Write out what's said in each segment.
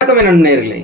வணக்கம் என் நேர்களே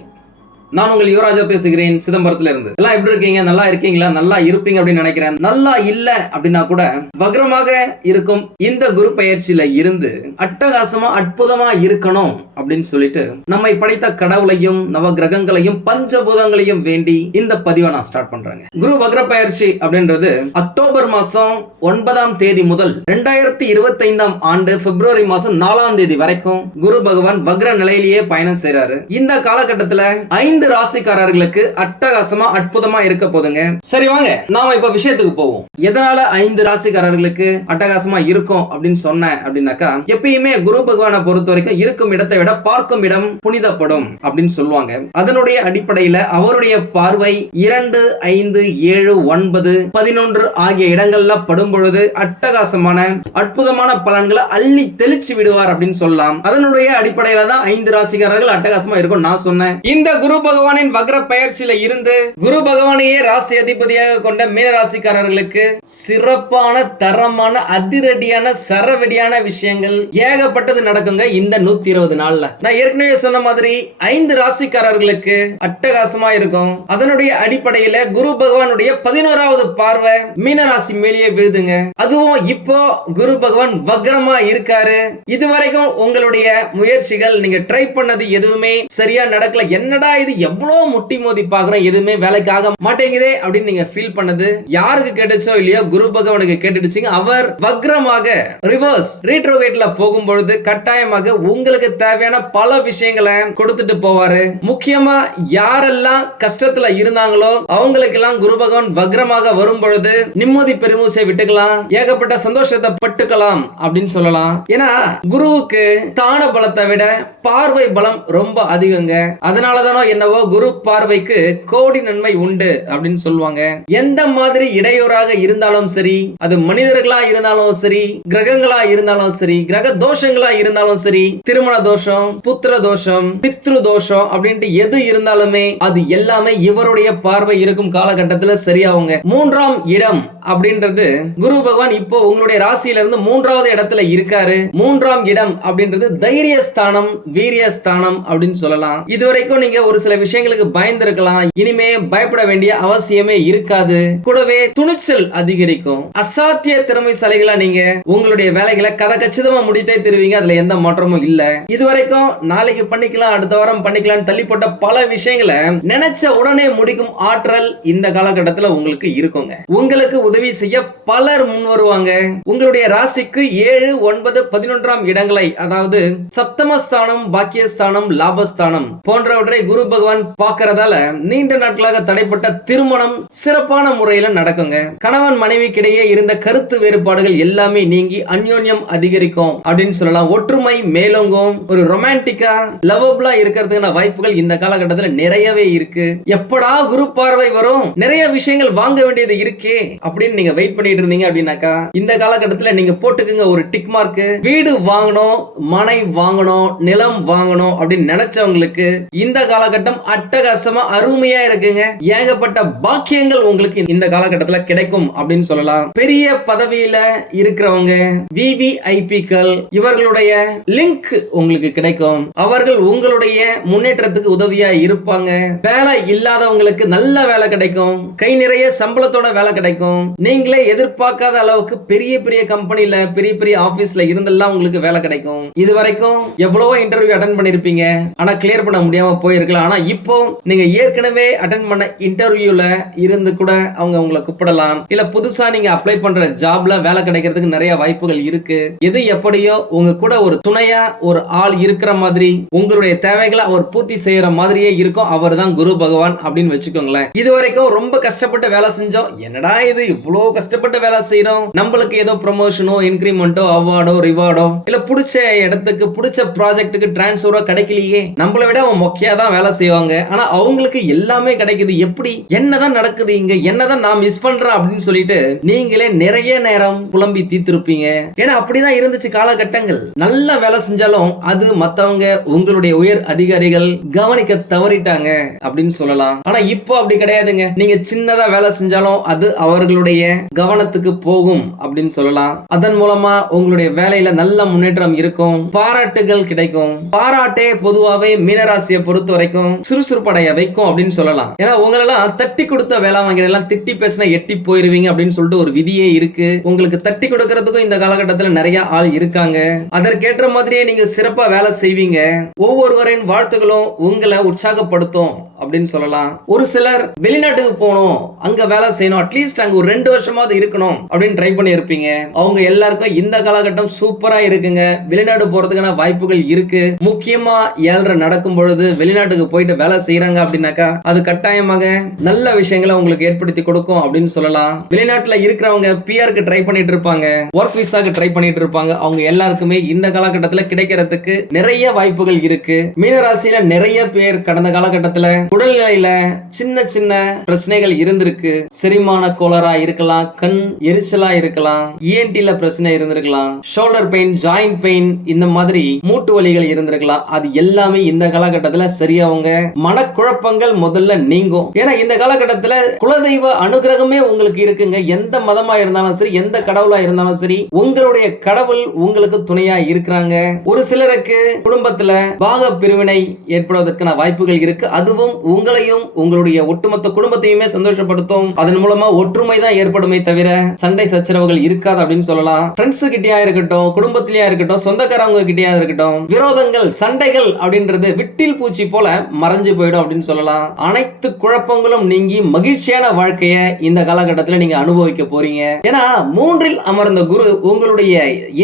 நான் உங்கள் யுவராஜா பேசுகிறேன் சிதம்பரத்துல இருந்து எல்லாம் எப்படி இருக்கீங்க? நல்லா இருக்கீங்களா? நல்லா இருப்பீங்க அப்படின்னு நினைக்கிறேன். நல்லா இல்ல அப்படின்னா கூட வக்ரமாக இருக்கும் இந்த குரு பயிற்சியில இருந்து அட்டகாசமா அற்புதமா இருக்கணும் அப்படின்னு சொல்லிட்டு நம்மை படைத்த கடவுளையும் நவ கிரகங்களையும் பஞ்சபூதங்களையும் வேண்டி இந்த பதிவை நான் ஸ்டார்ட் பண்றேங்க. குரு வக்ர பயிற்சி அப்படின்றது அக்டோபர் மாசம் ஒன்பதாம் தேதி முதல் ரெண்டாயிரத்தி இருபத்தி ஐந்தாம் ஆண்டு பிப்ரவரி மாசம் நாலாம் தேதி வரைக்கும் குரு பகவான் வக்ர நிலையிலேயே பயணம் செய்றாரு. இந்த காலகட்டத்துல ஐந்து ஐந்து ராசிக்காரர்களுக்கு அட்டகாசமா அற்புதமா இருக்க போதுங்க. சரி வாங்க. நாம இப்ப விஷயத்துக்கு போவோம். எதனால ஐந்து ராசிக்காரர்களுக்கு அட்டகாசமா இருக்கும் அப்படின்னு சொன்னேன் அப்படின்னாக்கா எப்பயுமே குரு பகவானை பொறுத்த வரைக்கும் இருக்கும் இடத்தை விட பார்க்கும் இடம் புனிதப்படும் அப்படின்னு சொல்லுவாங்க. அதனுடைய அடிப்படையில அவருடைய பார்வை இரண்டு ஐந்து ஏழு ஒன்பது பதினொன்று ஆகிய இடங்கள்ல படும் பொழுது அட்டகாசமான அற்புதமான பலன்களை அள்ளி தெளிச்சு விடுவார் அப்படின்னு சொல்லலாம். அதனுடைய அடிப்படையில தான் ஐந்து ராசிக்காரர்கள் அட்டகாசமா இருக்கும் நான் சொன்னேன். இந்த குரு பகவானின் வக்ர பயிற்சியில இருந்து குரு பகவானையே ராசி அதிபதியாக கொண்ட மீன ராசிக்காரர்களுக்கு சிறப்பான தரமான அதிரடியான சரவெடியான விஷயங்கள் ஏகப்பட்டது நடக்குங்க இந்த நூத்தி இருபது நாள்ல. நான் ஏற்கனவே சொன்ன மாதிரி ஐந்து ராசிக்காரர்களுக்கு அட்டகாசமா இருக்கும். அதனுடைய அடிப்படையில குரு பகவானுடைய பதினோராவது பார்வை மீன ராசி மேலேயே விழுதுங்க. அதுவும் இப்போ குரு பகவான் வக்ரமா இருக்காரு. இதுவரைக்கும் உங்களுடைய முயற்சிகள் நீங்க ட்ரை பண்ணது எதுவுமே சரியா நடக்கல. என்னடா இது எவ்வளவு முட்டி மோதி பாக்குறோம் எதுவுமே வேலைக்காக மாட்டேங்குதே அப்படின்னு நீங்க ஃபீல் பண்ணது. யாருக்கு கேட்டுச்சோ இல்லையோ குரு பகவானுக்கு கேட்டுடுச்சிங்க. அவர் வக்ரமாக ரிவர்ஸ் ரீட்ரோகேட்ல போகும்பொழுது கட்டாயமாக உங்களுக்கு தேவையான பல விஷயங்களை கொடுத்துட்டு போவாரு. முக்கியமா யாரெல்லாம் கஷ்டத்துல இருந்தாங்களோ அவங்களுக்கெல்லாம் குரு பகவான் வக்ரமாக வரும் பொழுது நிம்மதி பெருமூச்சை விட்டுக்கலாம் ஏகப்பட்ட சந்தோஷத்தை பட்டுக்கலாம் அப்படின்னு சொல்லலாம். ஏன்னா குருவுக்கு தான பலத்தை விட பார்வை பலம் ரொம்ப அதிகங்க. அதனாலதானோ என்னவோ குரு பார்வைக்கு கோடி நன்மை உண்டு அப்படின்னு சொல்லுவாங்க. எந்த மாதிரி இடையூறாக இருந்தாலும் சரி அது மனிதர்களா இருந்தாலும் சரி கிரகங்களா இருந்தாலும் சரி கிரக தோஷங்களா இருந்தாலும் சரி திருமண தோஷம் புத்திர தோஷம் பித்ரு தோஷம் அப்படின்ட்டு எது இருந்தாலுமே அது எல்லாமே இவருடைய பார்வை இருக்கும் காலகட்டத்தில் சரியாவுங்க மூன்றாம் இடம் அப்படின்றது குரு பகவான் இப்போ உங்களுடைய ராசியில இருந்து மூன்றாவது இடத்துல இருக்காரு. மூன்றாம் இடம் அப்படின்றது தைரிய ஸ்தானம் வீரிய ஸ்தானம் அப்படின்னு சொல்லலாம். இதுவரைக்கும் நீங்க ஒரு சில விஷயங்களுக்கு பயந்திருக்கலாம். இனிமே பயப்பட வேண்டிய அவசியமே இருக்காது. கூடவே துணிச்சல் அதிகரிக்கும். அசாத்திய திறமைசாலிகளா நீங்க உங்களுடைய வேலைகளை கதை கச்சிதமா முடித்தே தருவீங்க. அதுல எந்த மாற்றமும் இல்ல. இதுவரைக்கும் நாளைக்கு பண்ணிக்கலாம் அடுத்த வாரம் பண்ணிக்கலாம் தள்ளி போட்ட பல விஷயங்களை நினைச்ச உடனே முடிக்கும் ஆற்றல் இந்த காலகட்டத்துல உங்களுக்கு இருக்குங்க. உங்களுக்கு உதவி செய்ய பலர் முன் வருவாங்க. உங்களுடைய ராசிக்கு ஏழு ஒன்பது பதினொன்றாம் இடங்களை அதாவது சப்தமஸ்தானம் பாக்கியஸ்தானம் லாபஸ்தானம் போன்றவற்றை குரு பகவான் பார்க்கறதால நீண்ட நாட்களாக தடைப்பட்ட திருமணம் சிறப்பான முறையில நடக்குங்க. கணவன் மனைவிக்கிடையே இருந்த கருத்து வேறுபாடுகள் எல்லாமே நீங்கி அந்யோன்யம் அதிகரிக்கும் அப்படின்னு சொல்லலாம். ஒற்றுமை மேலோங்கும். ஒரு ரொமான்டிக்கா லவபிளா இருக்கிறதுக்கான வாய்ப்புகள் இந்த காலகட்டத்துல நிறையவே இருக்கு. எப்படா குரு பார்வை வரும்? நிறைய விஷயங்கள் வாங்க வேண்டியது இருக்கே அப்படின்னு நீங்க வெயிட் பண்ணிட்டு இருந்தீங்க அப்படின்னாக்கா இந்த காலகட்டத்துல நீங்க போட்டுக்குங்க ஒரு டிக் மார்க் வீடு வாங்கணும் மனை வாங்கணும் நிலம் வாங்கணும் அப்படின்னு நினைச்சவங்களுக்கு இந்த காலகட்டம் அட்டகாசமா அருமையா இருக்குங்க. ஏகப்பட்ட பாக்கியங்கள் உங்களுக்கு இந்த காலகட்டத்துல கிடைக்கும் அப்படின்னு சொல்லலாம். பெரிய பதவியில இருக்கிறவங்க விவிஐபிக்கள் இவர்களுடைய லிங்க் உங்களுக்கு கிடைக்கும். அவர்கள் உங்களுடைய முன்னேற்றத்துக்கு உதவியா இருப்பாங்க. வேலை இல்லாதவங்களுக்கு நல்ல வேலை கிடைக்கும். கை நிறைய சம்பளத்தோட வேலை கிடைக்கும். நீங்களே எதிர்பார்க்காத அளவுக்கு பெரிய பெரிய கம்பெனில பெரிய பெரிய ஆபீஸ்ல இருந்தெல்லாம் உங்களுக்கு வேலை கிடைக்கும். இது வரைக்கும் எவ்வளவோ இன்டர்வியூ அட்டன் பண்ணிருப்பீங்க. ஆனா கிளியர் பண்ண முடியாம போயிருக்கலாம். ஆனா இப்போ நீங்க ஏற்கனவே அட்டன் பண்ண இன்டர்வியூல இருந்து கூட அவங்க உங்களை கூப்பிடலாம். இல்ல புதுசா நீங்க அப்ளை பண்ற ஜாப்ல வேலை கிடைக்கிறதுக்கு நிறைய வாய்ப்புகள் இருக்கு. எது எப்படியோ உங்க கூட ஒரு துணையா ஒரு ஆள் இருக்கிற மாதிரி உங்களுடைய தேவைகளை அவர் பூர்த்தி செய்யற மாதிரியே இருக்கும். அவர் தான் குரு பகவான் அப்படின்னு வச்சுக்கோங்களேன். இது வரைக்கும் ரொம்ப கஷ்டப்பட்டு வேலை செஞ்சோம். என்னடா இது இவ்வளோ கஷ்டப்பட்டு வேலை செய்யறோம் நம்மளுக்கு ஏதோ ப்ரொமோஷனோ இன்க்ரிமெண்ட்டோ அவார்டோ ரிவார்டோ இல்ல பிடிச்ச இடத்துக்கு பிடிச்ச ப்ராஜெக்ட்டுக்கு டிரான்ஸ்ஃபரோ கிடைக்கலையே. நம்மளை விட அவன் மொக்கையா தான் வேலை செய்வாங்க. ஆனா அவங்களுக்கு எல்லாமே கிடைக்குது. எப்படி? என்னதான் நடக்குது இங்க? என்னதான் நான் மிஸ் பண்றேன் அப்படின்னு சொல்லிட்டு நீங்களே நிறைய நேரம் புலம்பி தீர்த்திருப்பீங்க. ஏன்னா அப்படிதான் இருந்துச்சு காலகட்டங்கள். நல்ல வேலை செஞ்சாலும் அது மத்தவங்க உங்களுடைய உயர் அதிகாரிகள் கவனிக்க தவறிட்டாங்க அப்படின்னு சொல்லலாம். ஆனா இப்போ அப்படி கிடையாதுங்க. நீங்க சின்னதா வேலை செஞ்சாலும் அது அவர்களுடைய கவனத்துக்கு போகும் அப்படின்னு சொல்லலாம். அதன் மூலமா உங்களுடைய வேலையில நல்ல முன்னேற்றம் இருக்கும். பாராட்டுகள் கிடைக்கும். பாராட்டே பொதுவாவே மீனராசியை பொறுத்த வரைக்கும் சுறுசுறுப்படைய வைக்கும் அப்படின்னு சொல்லலாம். ஏன்னா உங்களெல்லாம் தட்டி கொடுத்த வேலை வாங்கின எல்லாம் திட்டி பேசினா எட்டி போயிருவீங்க அப்படின்னு சொல்லிட்டு ஒரு விதியே இருக்கு. உங்களுக்கு தட்டி கொடுக்கறதுக்கும் இந்த காலகட்டத்துல நிறைய ஆள் இருக்காங்க. அதற்கேற்ற மாதிரியே நீங்க சிறப்பா வேலை செய்வீங்க. ஒவ்வொருவரின் வாழ்த்துக்களும் உங்களை உற்சாகப்படுத்தும் அப்படின்னு சொல்லலாம். ஒரு சிலர் வெளிநாட்டுக்கு போகணும் அங்க வேலை செய்யணும் அட்லீஸ்ட் அங்க ஒரு ரெண்டு வருஷமாவது இருக்கணும் அப்படின்னு ட்ரை பண்ணி இருப்பீங்க அவங்க எல்லாருக்கும் இந்த காலகட்டம் சூப்பரா இருக்குங்க. வெளிநாடு போறதுக்கான வாய்ப்புகள் இருக்கு. முக்கியமா ஏழரை நடக்கும் பொழுது வெளிநாட்டுக்கு போயிட்டு வேலை செய்யறாங்க அப்படின்னாக்கா அது கட்டாயமாக நல்ல விஷயங்களை உங்களுக்கு ஏற்படுத்தி கொடுக்கும் அப்படின்னு சொல்லலாம். வெளிநாட்டுல இருக்கிறவங்க பிஆருக்கு ட்ரை பண்ணிட்டு இருப்பாங்க. ஒர்க் விசாக்கு ட்ரை பண்ணிட்டு இருப்பாங்க. அவங்க எல்லாருக்குமே இந்த காலகட்டத்துல கிடைக்கிறதுக்கு நிறைய வாய்ப்புகள் இருக்கு. மீனராசியில நிறைய பேர் கடந்த காலகட்டத்துல உடல்நிலையில சின்ன சின்ன பிரச்சனைகள் இருந்திருக்கு. செரிமான கோளரா இருக்கலாம் கண் எரிச்சலா இருக்கலாம் இஎன்டில பிரச்சனை இருந்திருக்கலாம் ஷோல்டர் பெயின் ஜாயிண்ட் பெயின் இந்த மாதிரி மூட்டு வலிகள் இருந்திருக்கலாம். அது எல்லாமே இந்த காலகட்டத்துல சரியாவுங்க மனக்குழப்பங்கள் முதல்ல நீங்கும். ஏன்னா இந்த காலகட்டத்துல குலதெய்வ அனுகிரகமே உங்களுக்கு இருக்குங்க. எந்த மதமா இருந்தாலும் சரி எந்த கடவுளா இருந்தாலும் சரி உங்களுடைய கடவுள் உங்களுக்கு துணையா இருக்கிறாங்க. ஒரு சிலருக்கு குடும்பத்துல பாக பிரிவினை ஏற்படுவதற்கான வாய்ப்புகள் இருக்கு. அதுவும் உங்களையும் உங்களுடைய ஒட்டுமொத்த குடும்பத்தையுமே சந்தோஷப்படுத்தும். அதன் மூலமா ஒற்றுமை தான் ஏற்படுமே தவிர சண்டை சச்சரவுகள் இருக்காது அப்படின்னு சொல்லலாம். ஃப்ரெண்ட்ஸ் கிட்டயா இருக்கட்டும் குடும்பத்திலயா இருக்கட்டும் சொந்தக்காரவங்க கிட்டயா இருக்கட்டும் விரோதங்கள் சண்டைகள் அப்படின்றது விட்டில் பூச்சி போல மறைஞ்சு போயிடும் அப்படின்னு சொல்லலாம். அனைத்து குழப்பங்களும் நீங்கி மகிழ்ச்சியான வாழ்க்கையை இந்த காலகட்டத்தில் நீங்க அனுபவிக்க போறீங்க. ஏன்னா மூன்றில் அமர்ந்த குரு உங்களுடைய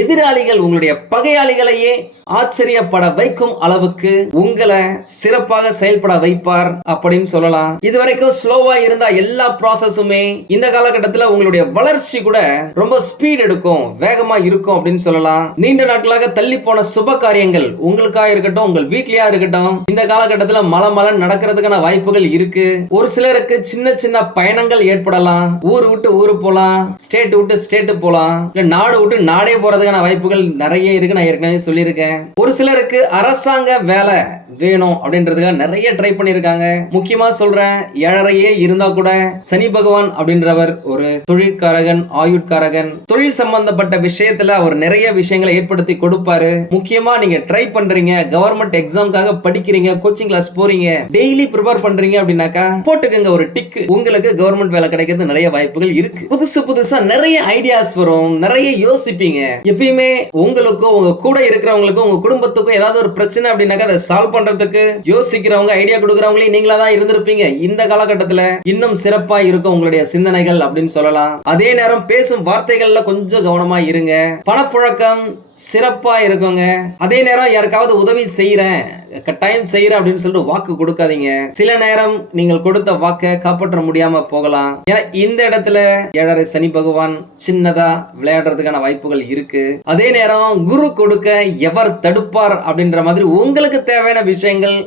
எதிராளிகள் உங்களுடைய பகையாளிகளையே ஆச்சரியப்பட வைக்கும் அளவுக்கு உங்களை சிறப்பாக செயல்பட வைப்பார் அப்படின்னு சொல்லலாம். இதுவரைக்கும் ஸ்லோவா இருந்தா எல்லா ப்ராசஸுமே இந்த காலகட்டத்தில் உங்களுடைய வளர்ச்சி கூட ரொம்ப ஸ்பீட் எடுக்கும் வேகமா இருக்கும் அப்படின்னு சொல்லலாம். நீண்ட நாட்களாக தள்ளி போன சுப காரியங்கள் உங்களுக்காக இருக்கட்டும் உங்கள் வீட்லயா இருக்கட்டும் இந்த காலகட்டத்தில் மல மலன் நடக்கிறதுக்கான வாய்ப்புகள் இருக்கு. ஒரு சிலருக்கு சின்ன சின்ன பயணங்கள் ஏற்படலாம். ஊர் விட்டு ஊர் போகலாம் ஸ்டேட் விட்டு ஸ்டேட் போகலாம் இல்ல நாடு விட்டு நாடே போறதுக்கான வாய்ப்புகள் நிறைய இருக்கு. நான் ஏற்கனவே சொல்லியிருக்கேன். ஒரு சிலருக்கு அரசாங்க வேலை வேணும் அப்படின்றதுக்காக நிறைய ட்ரை பண்ணியிருக்காங்க. முக்கியமா சொல்றேன் ஏழரையே இருந்தா கூட சனி பகவான் அப்படின்றவர் ஒரு தொழிற்காரகன் ஆயுட்காரகன். தொழில் சம்பந்தப்பட்ட விஷயத்துல அவர் நிறைய விஷயங்களை ஏற்படுத்தி கொடுப்பாரு. முக்கியமா நீங்க ட்ரை பண்றீங்க கவர்மெண்ட் எக்ஸாம்காக படிக்கிறீங்க கோச்சிங் கிளாஸ் போறீங்க. டெய்லி ப்ரிப்பேர் பண்றீங்க அப்படின்னாக்கா போட்டுக்கங்க ஒரு டிக் உங்களுக்கு கவர்மெண்ட் வேலை கிடைக்கிறது நிறைய வாய்ப்புகள் இருக்கு. புதுசு புதுசா நிறைய ஐடியாஸ் வரும். நிறைய யோசிப்பீங்க. எப்பயுமே உங்களுக்கும் உங்க கூட இருக்கிறவங்களுக்கும் உங்க குடும்பத்துக்கும் ஏதாவது ஒரு பிரச்சனை அப்படின்னாக்கா அதை சால்வ் பண்றதுக்கு யோசிக்கிறவங்க ஐடியா கொடுக்கறவங்களே நீங்களா தான் இருந்திருப்பீங்க. இந்த காலகட்டத்துல இன்னும் சிறப்பா இருக்கும் உங்களுடைய சிந்தனைகள் அப்படின்னு சொல்லலாம். அதே நேரம் பேசும் வார்த்தைகள்ல கொஞ்சம் கவனமா இருங்க. பணப்புழக்கம் சிறப்பா இருக்குங்க. அதே நேரம் யாருக்காவது உதவி செய்யறேன் கட்டாயம் செய்யறேன் அப்படின்னு சொல்லிட்டு வாக்கு கொடுக்காதீங்க. சில நேரம் நீங்கள் கொடுத்த வாக்கை காப்பாற்ற முடியாம போகலாம். ஏன்னா இந்த இடத்துல ஏழரை சனி பகவான் சின்னதா விளையாடுறதுக்கான வாய்ப்புகள் இருக்கு. அதே நேரம் குரு கொடுக்க எவர் தடுப்பார் அப்படின்ற மாதிரி உங்களுக்கு தேவையான விஷயங்கள்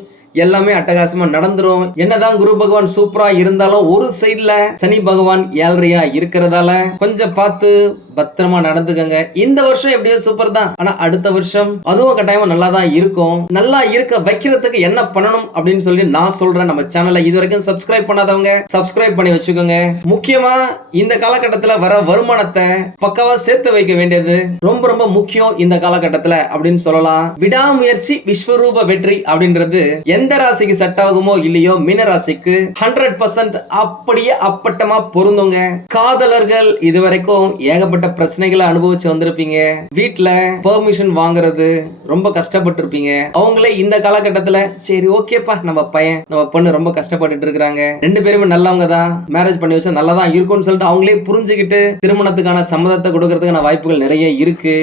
எல்லாமே அட்டகாசமா நடந்துரும். என்னதான் குரு பகவான் சூப்பரா இருந்தாலும் ஒரு சைடுல சனி பகவான் ஏழ்றையா இருக்கிறதால கொஞ்சம் பார்த்து பத்திரமா நடந்துக்கங்க. இந்த வருஷம் எப்படியோ சூப்பர் தான். ஆனா அடுத்த வருஷம் அதுவும் கட்டாயமா நல்லா தான் இருக்கும். நல்லா இருக்க வைக்கிறதுக்கு என்ன பண்ணணும் அப்படின்னு சொல்லி நான் சொல்றேன். நம்ம சேனலை இது வரைக்கும் சப்ஸ்கிரைப் பண்ணாதவங்க சப்ஸ்கிரைப் பண்ணி வச்சுக்கோங்க. முக்கியமா இந்த காலகட்டத்துல வர வருமானத்தை பக்காவா சேர்த்து வைக்க வேண்டியது ரொம்ப ரொம்ப முக்கியம் இந்த காலகட்டத்துல அப்படின்னு சொல்லலாம். விடாமுயற்சி விஸ்வரூப வெற்றி அப்படின்றது எந்த ராசிக்கு செட் ஆகுமோ இல்லையோ மீன ராசிக்கு ஹண்ட்ரட் பர்சன்ட் அப்படியே அப்பட்டமா பொருந்துங்க. காதலர்கள் இதுவரைக்கும் ஏகப்பட்ட பிரச்சனைகளை அனுபவிச்சு வந்திருப்பீங்க. வீட்டுல பெர்மிஷன் வாங்குறது ரொம்ப கஷ்டப்பட்டு இருப்பீங்க அவங்களே இந்த காலகட்டத்துல சரி ஓகேப்பா நம்ம பையன் நம்ம பொண்ணு ரொம்ப கஷ்டப்பட்டுட்டு இருக்காங்க ரெண்டு பேருமே நல்லவங்க தான். மேரேஜ் பண்ணி வச்சா நல்லா தான் இருக்கும்னு சொல்லிட்டு அவங்களே புரிஞ்சுக்கிட்டு திருமணத்துக்கான சம்மதத்தை கொடுக்கறதுக்கான வாய்ப்புகள் நிறைய இருக்கு.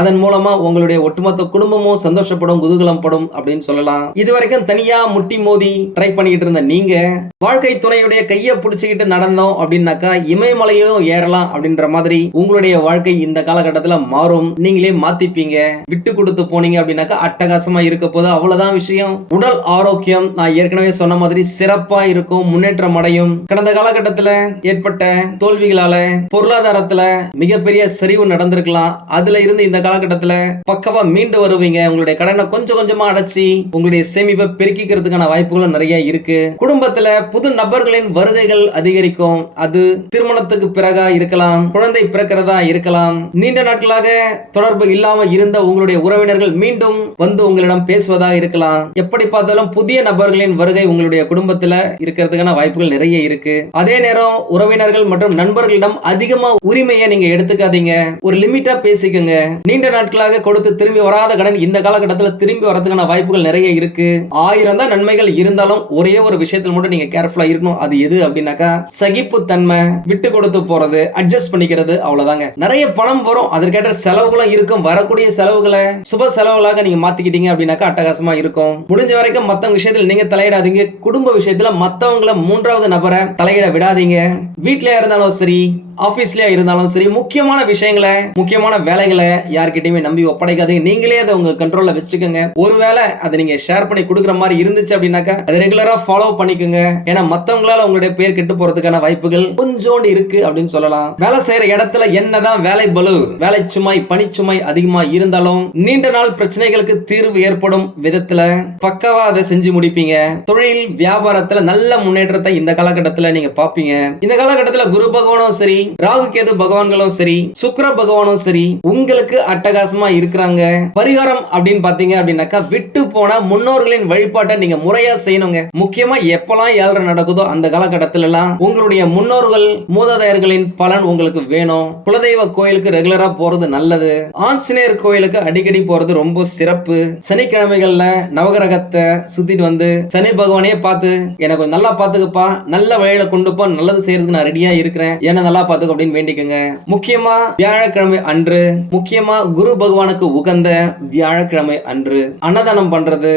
அதன் மூலமா உங்களுடைய ஒட்டுமொத்த குடும்பமும் சந்தோஷப்படும் குதூகலம் படும் அப்படின்னு சொல்லலாம். இது வரைக்கும் கையா முட்டி மோதி ட்ரை பண்ணிக்கிட்டு இருந்த நீங்க வாழ்க்கை துணையுடைய கையை பிடிச்சிக்கிட்டு நடந்தோம் அப்படின்னாக்கா இமயமலையும் ஏறலாம் அப்படின்ற மாதிரி உங்களுடைய வாழ்க்கை இந்த காலகட்டத்துல மாறும். நீங்களே மாத்திப்பீங்க. விட்டு கொடுத்து போனீங்க அப்படின்னாக்கா அட்டகாசமா இருக்க போது அவ்வளவுதான் விஷயம். உடல் ஆரோக்கியம் நான் ஏற்கனவே சொன்ன மாதிரி சிறப்பா இருக்கும் முன்னேற்றம் அடையும். கடந்த காலகட்டத்துல ஏற்பட்ட தோல்விகளால பொருளாதாரத்துல மிகப்பெரிய சரிவு நடந்திருக்கலாம். அதுல இருந்து இந்த காலகட்டத்துல பக்கவா மீண்டு வருவீங்க. உங்களுடைய கடனை கொஞ்சம் கொஞ்சமா அடைச்சி உங்களுடைய சேமிப்பை பெருக்கி பெருக்கிக்கிறதுக்கான வாய்ப்புகளும் நிறைய இருக்கு. குடும்பத்துல புது நபர்களின் வருகைகள் அதிகரிக்கும். அது திருமணத்துக்கு பிறகா இருக்கலாம் குழந்தை பிறக்கிறதா இருக்கலாம். நீண்ட நாட்களாக தொடர்பு இல்லாம இருந்த உங்களுடைய உறவினர்கள் மீண்டும் வந்து உங்களிடம் பேசுவதாக இருக்கலாம். எப்படி பார்த்தாலும் புதிய நபர்களின் வருகை உங்களுடைய குடும்பத்துல இருக்கிறதுக்கான வாய்ப்புகள் நிறைய இருக்கு. அதே நேரம் உறவினர்கள் மற்றும் நண்பர்களிடம் அதிகமா உரிமையை நீங்க எடுத்துக்காதீங்க. ஒரு லிமிட்டா பேசிக்கங்க. நீண்ட நாட்களாக கொடுத்து திரும்பி வராத கடன் இந்த காலகட்டத்தில் திரும்பி வரதுக்கான வாய்ப்புகள் நிறைய இருக்கு. ஆயிரம் தான் நன்மைகள் இருந்தாலும் ஒரே ஒரு விஷயத்துல மட்டும் நீங்க கேர்ஃபுல்லா இருக்கணும். அது எது அப்படின்னாக்கா சகிப்புத்தன்மை விட்டு கொடுத்து போறது அட்ஜஸ்ட் பண்ணிக்கிறது அவ்வளவுதாங்க. நிறைய பணம் வரும் அதற்கேற்ற செலவுகளும் இருக்கும். வரக்கூடிய செலவுகளை சுப செலவுகளாக நீங்க மாத்திக்கிட்டீங்க அப்படின்னாக்கா அட்டகாசமா இருக்கும். முடிஞ்ச வரைக்கும் மத்தவங்க விஷயத்துல நீங்க தலையிடாதீங்க. குடும்ப விஷயத்துல மத்தவங்கள மூன்றாவது நபரை தலையிட விடாதீங்க. வீட்டுல இருந்தாலும் சரி ஆபீஸ்லயா இருந்தாலும் சரி முக்கியமான விஷயங்களை முக்கியமான வேலைகளை யார்கிட்டயுமே நம்பி ஒப்படைக்காதீங்க நீங்களே அதை உங்க கண்ட்ரோல்ல வச்சுக்கோங்க. ஒருவேளை அதை நீங்க ஷேர் பண்ணி கொடுக்குற மாதிரி இருந்துச்சு அப்படின்னாக்கா அதை ரெகுலரா ஃபாலோ பண்ணிக்கோங்க. ஏன்னா மத்தவங்களால உங்களுடைய பேர் கெட்டு போறதுக்கான வாய்ப்புகள் கொஞ்சோண்டு இருக்கு அப்படின்னு சொல்லலாம். வேலை செய்யற இடத்துல என்னதான் வேலை பலு வேலை சுமை பணிச்சுமை அதிகமா இருந்தாலும் நீண்ட நாள் பிரச்சனைகளுக்கு தீர்வு ஏற்படும் விதத்துல பக்கவா அதை செஞ்சு முடிப்பீங்க. தொழில் வியாபாரத்துல நல்ல முன்னேற்றத்தை இந்த காலகட்டத்துல நீங்க பாப்பீங்க இந்த காலகட்டத்துல குரு பகவானும் சரி ராகு கேது பகவான்களும் சரி சுக்கர பகவானும் சரி உங்களுக்கு அட்டகாசமா இருக்கிறாங்க. பரிகாரம் அப்படின்னு பாத்தீங்க அப்படின்னாக்கா விட்டு போன முன்னோர்களின் வழிபாட்டை நீங்க முறையா செய்யணுங்க. முக்கியமா எப்பெல்லாம் ஏழரை நடக்குதோ அந்த காலகட்டத்தில எல்லாம் உங்களுடைய முன்னோர்கள் மூதாதையர்களின் பலன் உங்களுக்கு வேணும். குலதெய்வ கோயிலுக்கு ரெகுலரா போறது நல்லது. ஆஞ்சநேயர் கோயிலுக்கு அடிக்கடி போறது ரொம்ப சிறப்பு. சனிக்கிழமைகள்ல நவகிரகத்தை சுத்திட்டு வந்து சனி பகவானே பார்த்து எனக்கு நல்லா பாத்துக்கப்பா நல்ல வழியில கொண்டு போ. நல்லது செய்யறதுக்கு நான் ரெடியா இருக்கிறேன். என்ன நல்லா பாத்துக்க அப்படின்னு வேண்டிக்கோங்க. முக்கியமா வியாழக்கிழமை அன்று முக்கியமா குரு பகவானுக்கு உகந்த வியாழக்கிழமை அன்று அன்னதானம் பண்றது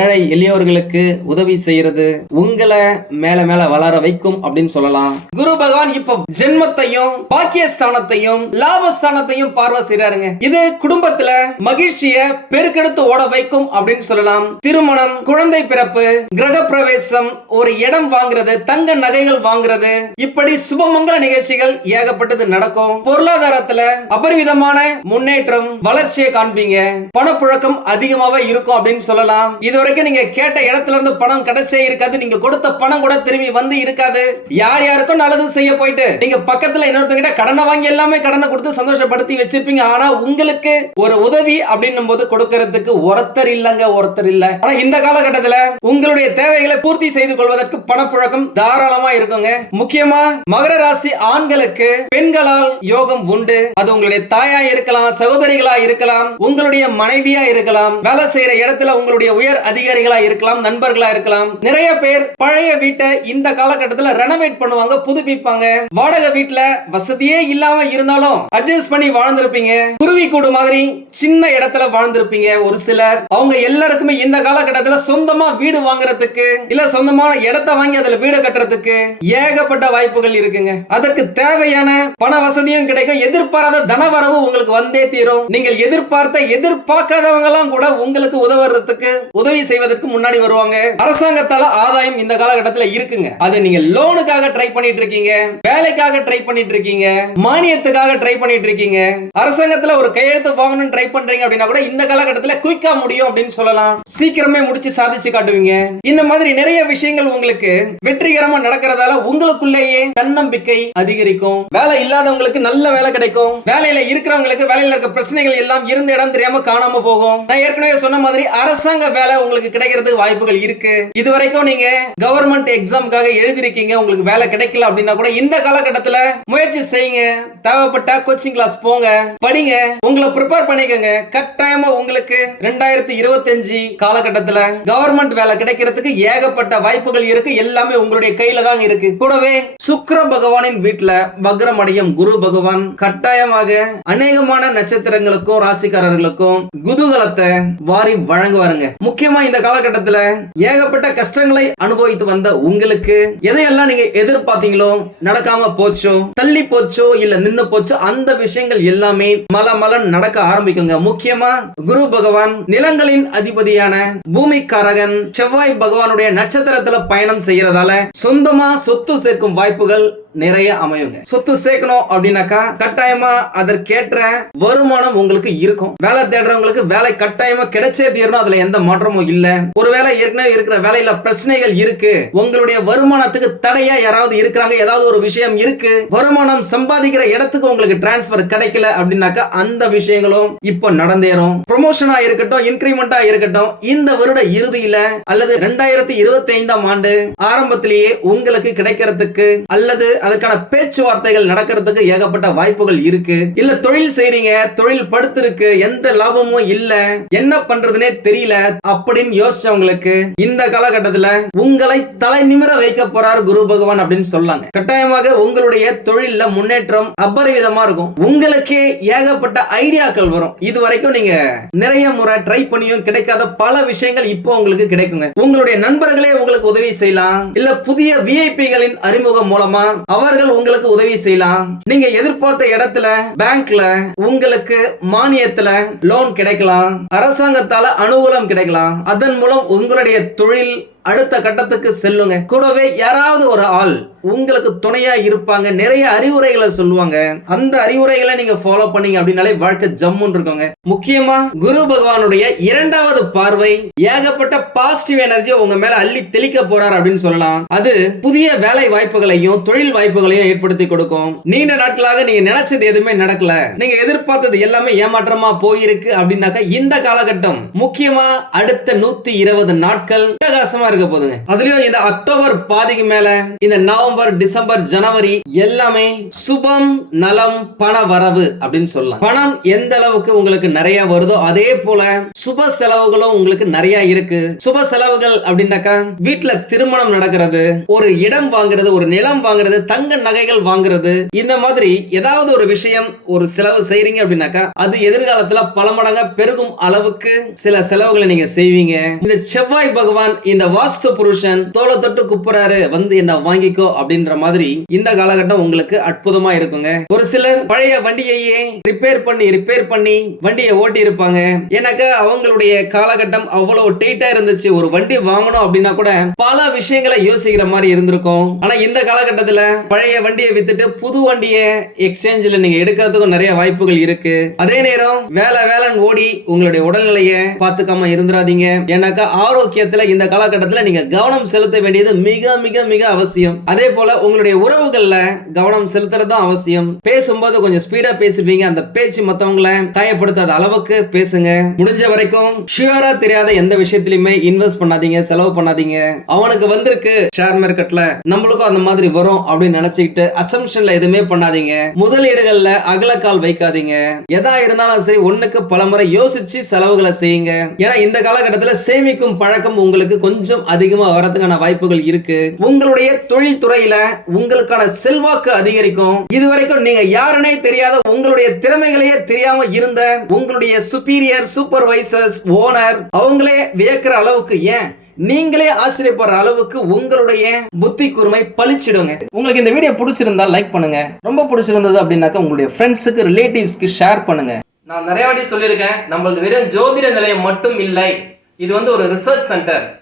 ஏழை எளியவர்களுக்கு உதவி செய்யறது உங்களை மேல மேல வளர வைக்கும் அப்படின்னு சொல்லலாம். குரு பகவான் இப்ப ஜென்மத்தையும் பாக்கியஸ்தானத்தையும் லாபஸ்தானத்தையும் பார்வை செய்யறாருங்க இது குடும்பத்துல மகிழ்ச்சிய பெருக்கெடுத்து ஓட வைக்கும் அப்படின்னு சொல்லலாம். திருமணம் குழந்தை பிறப்பு கிரக பிரவேசம் ஒரு இடம் வாங்குறது தங்க நகைகள் வாங்குறது இப்படி சுபமங்கல நிகழ்ச்சிகள் ஏகப்பட்டது நடக்கும். பொருளாதாரத்துல அபரிவிதமான முன்னேற்றம் வளர்ச்சியை காண்பீங்க. பணப்புழக்கம் அதிகமாவே இருக்கும் அப்படின்னு சொல்லலாம். இது வரைக்கும் நீங்க கேட்ட இடத்துல இருந்து பணம் கிடைச்சே இருக்காது. நீங்க கொடுத்த பணம் கூட திரும்பி வந்து இருக்காது. யார் யாருக்கும் நல்லது செய்ய போயிட்டு நீங்க பக்கத்துல இன்னொருத்தங்கிட்ட கடனை வாங்கி எல்லாமே கடனை கொடுத்து சந்தோஷப்படுத்தி வச்சிருப்பீங்க. ஆனா உங்களுக்கு ஒரு உதவி அப்படின்னும் போது கொடுக்கறதுக்கு ஒருத்தர் இல்லங்க ஒருத்தர் இல்ல. ஆனா இந்த காலகட்டத்துல உங்களுடைய தேவைகளை பூர்த்தி செய்து கொள்வதற்கு பணப்புழக்கம் தாராளமா இருக்குங்க. முக்கியமா மகர ராசி ஆண்களுக்கு பெண்களால் யோகம் உண்டு. அது உங்களுடைய தாயா இருக்கலாம் சகோதரிகளா இருக்கலாம் உங்களுடைய மனைவியா இருக்கலாம் வேலை செய்யற இடத்துல உங்களுடைய உயர் அதிகாரிகளா இருக்கலாம் நண்பர்களா இருக்கலாம். நிறைய பேர் பழைய வீட்டை இந்த காலகட்டத்துல ரெனோவேட் பண்ணுவாங்க புதுப்பிப்பாங்க. வாடகை வீட்டுல வசதியே இல்லாம இருந்தாலும் அட்ஜஸ்ட் பண்ணி வாழ்ந்திருப்பீங்க. குருவி கூடு மாதிரி சின்ன இடத்துல வாழ்ந்திருப்பீங்க. ஒரு சிலர் அவங்க எல்லாருக்குமே இந்த காலகட்டத்துல சொந்தமா வீடு வாங்குறதுக்கு இல்ல சொந்தமான இடத்தை வாங்கி அதுல வீடு கட்டுறதுக்கு ஏகப்பட்ட வாய்ப்புகள் இருக்குங்க. அதற்கு தேவையான பண வசதியும் கிடைக்கும். எதிர்பாராத தனவரவு உங்களுக்கு வந்தே தீரும். நீங்கள் எதிர்பார்த்த எதிர்பார்க்காதவங்க எல்லாம் கூட உங்களுக்கு உதவுறதுக்கு உதவி செய்வதற்கு முன்னாடி வருவாங்க. அரசாங்கத்தால ஆதாயம் இந்த காலகட்டத்தில் இருக்குங்க. அது நீங்க லோனுக்காக ட்ரை பண்ணிட்டு இருக்கீங்க வேலைக்காக ட்ரை பண்ணிட்டு இருக்கீங்க மானியத்துக்காக ட்ரை பண்ணிட்டு இருக்கீங்க அரசாங்கத்துல ஒரு கையெழுத்து வாங்கணும்னு ட்ரை பண்றீங்க அப்படின்னா கூட இந்த காலகட்டத்துல குயிக்கா முடியும் அப்படின்னு சொல்லலாம். சீக்கிரமே முடிச்சு சாதிச்சு காட்டுவீங்க. இந்த மாதிரி நிறைய விஷயங்கள் உங்களுக்கு வெற்றிகரமா நடக்கிறதால உங்களுக்குள்ளேயே தன்னம்பிக்கை அதிகரிக்கும். வேலை இல்லாதவங்களுக்கு நல்ல வேலை கிடைக்கும். வேலையில இருக்கிறவங்களுக்கு வேலையில இருக்க பிரச்சனைகள் எல்லாம் இருந்த இடம் தெரியாம காணாம போகும். நான் ஏற்கனவே சொன்ன மாதிரி அரசாங்க வேலை உங்களுக்கு கிடைக்கிறது வாய்ப்புகள் இருக்கு. இது வரைக்கும் நீங்க கவர்மெண்ட் எக்ஸாமுக்காக எழுதிருக்கீங்க உங்களுக்கு வேலை கிடைக்கல அப்படின்னா கூட இந்த காலகட்டத்துல முயற்சி செய்யுங்க. தேவைப்பட்ட கோச்சிங் கிளாஸ் போங்க. படிங்க. உங்களை ப்ரிப்பேர் பண்ணிக்கோங்க. கட்டாயமா உங்களுக்கு ரெண்டாயிரத்தி இருபத்தஞ்சு காலகட்டத்துல கவர்மெண்ட் வேலை கிடைக்கிறதுக்கு ஏகப்பட்ட வாய்ப்புகள் இருக்கு. எல்லாமே உங்களுடைய கையில தான் இருக்கு. கூடவே சுக்கர பகவானின் வீட்டுல வக்ரமடையும் குரு பகவான் கட்டாயமாக அநேகமான நட்சத்திரங்களுக்கும் ராசிக்காரர்களுக்கும் குதூகலத்தை வாரி வழங்குவாருங்க. முக்கியமா இந்த காலகட்டத்துல ஏகப்பட்ட கஷ்டங்களை அனுபவித்து வந்த உங்களுக்கு எதையெல்லாம் நீங்க எதிர்பார்த்தீங்களோ நடக்காம போச்சோ தள்ளி போச்சோ இல்ல நின்னு போச்சோ அந்த விஷயங்கள் எல்லாமே மல மலன் நடக்க ஆரம்பிக்குங்க. முக்கியமா குரு பகவான் நிலங்களின் அதிபதியான பூமிக்காரகன் செவ்வாய் பகவானுடைய நட்சத்திரத்துல பயணம் செய்யறதால சொந்தமா சொத்து சேர்க்கும் வாய்ப்புகள் நிறைய அமையுங்க. சொத்து சேர்க்கணும் அப்படின்னாக்கா கட்டாயமா அதற்கேற்ற வருமானம் உங்களுக்கு இருக்கும். வேலை தேடுறவங்களுக்கு வேலை கட்டாயமா கிடைச்சே தீரணும். அதுல எந்த மாற்றமும் இல்ல. ஒருவேளை ஏற்கனவே இருக்கிற வேலையில பிரச்சனைகள் இருக்கு. உங்களுடைய வருமானத்துக்கு தடையா யாராவது இருக்கிறாங்க? ஏதாவது ஒரு விஷயம் இருக்கு. வருமானம் சம்பாதிக்கிற இடத்துக்கு உங்களுக்கு டிரான்ஸ்பர் கிடைக்கல அப்படின்னாக்கா அந்த விஷயங்களும் இப்போ நடந்தேறும். ப்ரொமோஷனா இருக்கட்டும் இன்கிரிமெண்டா இருக்கட்டும் இந்த வருட இறுதியில அல்லது ரெண்டாயிரத்தி இருபத்தி ஐந்தாம் ஆண்டு ஆரம்பத்திலேயே உங்களுக்கு கிடைக்கிறதுக்கு அல்லது அதுக்கான பேச்சுவார்த்தைகள் நடக்கிறதுக்கு ஏகப்பட்ட வாய்ப்புகள் இருக்கு. இல்ல தொழில் செய்றீங்க தொழில் படுத்திருக்கு எந்த லாபமும் இல்ல என்ன பண்றதுனே தெரியல அப்படின்னு யோசிச்சவங்களுக்கு இந்த காலகட்டத்துல உங்களை தலை நிமிர வைக்க போறார் குரு பகவான் அப்படின்னு சொல்லாங்க. கட்டாயமாக உங்களுடைய தொழில முன்னேற்றம் அபரிவிதமா இருக்கும். உங்களுக்கே ஏகப்பட்ட ஐடியாக்கள் வரும். இது வரைக்கும் நீங்க நிறைய முறை ட்ரை பண்ணியும் கிடைக்காத பல விஷயங்கள் இப்போ உங்களுக்கு கிடைக்குங்க. உங்களுடைய நண்பர்களே உங்களுக்கு உதவி செய்யலாம். இல்ல புதிய விஐபிகளின் அறிமுகம் மூலமா அவர்கள் உங்களுக்கு உதவி செய்யலாம். நீங்க எதிர்பார்த்த இடத்துல பேங்க்ல உங்களுக்கு மானியத்துல லோன் கிடைக்கலாம். அரசாங்கத்தால அனுகூலம் கிடைக்கலாம். அதன் மூலம் உங்களுடைய தொழில் அடுத்த கட்டத்துக்கு செல்லுங்க. கூடவே யாராவது ஒரு ஆள் உங்களுக்கு துணையா இருப்பாங்க. நிறைய அறிவுரைகளை சொல்லுவாங்க. அந்த அறிவுரைகளை நீங்க ஃபாலோ பண்ணீங்க அப்படின்னாலே வாழ்க்கை ஜம்முன்னு இருக்கோங்க. முக்கியமா குரு பகவானுடைய இரண்டாவது பார்வை ஏகப்பட்ட பாசிட்டிவ் எனர்ஜி உங்க மேல அள்ளி தெளிக்க போறார் அப்படின்னு சொல்லலாம். அது புதிய வேலை வாய்ப்புகளையும் தொழில் வாய்ப்புகளையும் ஏற்படுத்தி கொடுக்கும். நீண்ட நாட்களாக நீங்க நினைச்சது எதுவுமே நடக்கல. நீங்க எதிர்பார்த்தது எல்லாமே ஏமாற்றமா போயிருக்கு அப்படின்னாக்கா இந்த காலகட்டம் முக்கியமா அடுத்த நூத்தி இருபது நாட்கள் பிரகாசமா இருக்க போதுங்க. அதுலயும் இந்த அக்டோபர் பாதிக்கு மேல இந்த நவம்பர் டிசம்பர் ஜனவரி எல்லாமே சுபம் நலம் பண வரவு அப்படின்னு சொல்லலாம். பணம் எந்த அளவுக்கு உங்களுக்கு நிறைய வருதோ அதே போல சுப செலவுகளும் உங்களுக்கு நிறைய இருக்கு. சுப செலவுகள் அப்படின்னாக்கா வீட்டுல திருமணம் நடக்கிறது ஒரு இடம் வாங்குறது ஒரு நிலம் வாங்குறது தங்க நகைகள் வாங்குறது இந்த மாதிரி ஏதாவது ஒரு விஷயம் ஒரு செலவு செய்றீங்க அப்படின்னாக்கா அது எதிர்காலத்துல பல மடங்கா பெருகும் அளவுக்கு சில செலவுகளை நீங்க செய்வீங்க. இந்த செவ்வாய் பகவான் இந்த வாஸ்து புருஷன் தோலை தொட்டு குப்புறாரு வந்து என்ன வாங்கிக்கோ அப்படின்ற மாதிரி இந்த காலகட்டம் உங்களுக்கு அற்புதமா இருக்குங்க. ஒரு சிலர் பழைய வண்டியையே ரிப்பேர் பண்ணி ரிப்பேர் பண்ணி வண்டியை ஓட்டி இருப்பாங்க எனக்கு அவங்களுடைய காலகட்டம் அவ்வளவு டைட்டா இருந்துச்சு. ஒரு வண்டி வாங்கணும் அப்படின்னா கூட பல விஷயங்களை யோசிக்கிற மாதிரி இருந்திருக்கும். ஆனா இந்த காலகட்டத்துல பழைய வண்டியை வித்துட்டு புது வண்டியை எக்ஸ்சேஞ்சில் நீங்க எடுக்கிறதுக்கும் நிறைய வாய்ப்புகள் இருக்கு. அதே நேரம் வேலை வேலைன்னு ஓடி உங்களுடைய உடல்நிலையை பார்த்துக்காம இருந்துடாதீங்க ஏன்னாக்கா ஆரோக்கியத்துல இந்த காலகட்டத்தில் நீங்க கவனம் செலுத்த வேண்டியது மிக மிக மிக அவசியம். அதே போல உங்களுடைய உறவுகள்ல கவனம் செலுத்துறதும் அவசியம். பேசும்போது கொஞ்சம் ஸ்பீடா பேசுவீங்க அந்த பேச்சு மத்தவங்களை காயப்படுத்தாத அளவுக்கு பேசுங்க. முடிஞ்ச வரைக்கும் ஷியூரா தெரியாத எந்த விஷயத்திலயுமே இன்வெஸ்ட் பண்ணாதீங்க செலவு பண்ணாதீங்க. அவனுக்கு வந்திருக்கு ஷேர் மார்க்கெட்ல நம்மளுக்கும் அந்த மாதிரி வரும் அப்படின்னு நினைச்சுக்கிட்டு அசம்ஷன்ல எதுவுமே பண்ணாதீங்க. முதலீடுகள்ல அகலக்கால் வைக்காதீங்க. எதா இருந்தாலும் சரி ஒண்ணுக்கு பலமுறை யோசிச்சு செலவுகளை செய்யுங்க. ஏன்னா இந்த காலகட்டத்துல சேமிக்கும் பழக்கம் உங்களுக்கு கொஞ்சம் அதிகமா வரதுக்கான வாய்ப்புகள் இருக்கு. உங்களுடைய தொழில் துறையில உங்களுக்கான செல்வாக்கு அதிகரிக்கும். இதுவரைக்கும் நீங்க யாருனே தெரியாத உங்களுடைய திறமைகளையே தெரியாம இருந்த உங்களுடைய சுப்பீரியர் சூப்பர்வைசர்ஸ் ஓனர் அவங்களே வியக்கிற அளவுக்கு ஏன்? நீங்களே ஆச்சரியப்படுற அளவுக்கு உங்களுடைய புத்தி கூர்மை பளிச்சிடுங்க. உங்களுக்கு இந்த வீடியோ பிடிச்சிருந்தா லைக் பண்ணுங்க. ரொம்ப பிடிச்சிருந்தது அப்படின்னாக்கா உங்களுடைய ஃப்ரெண்ட்ஸுக்கு ரிலேட்டிவ்ஸ்க்கு ஷேர் பண்ணுங்க. நான் நிறைய வாட்டி சொல்லியிருக்கேன் நம்மளது வெறும் ஜோதிட நிலையம் மட்டும் இல்லை. இது வந்து ஒரு ரிசர்ச் சென்டர்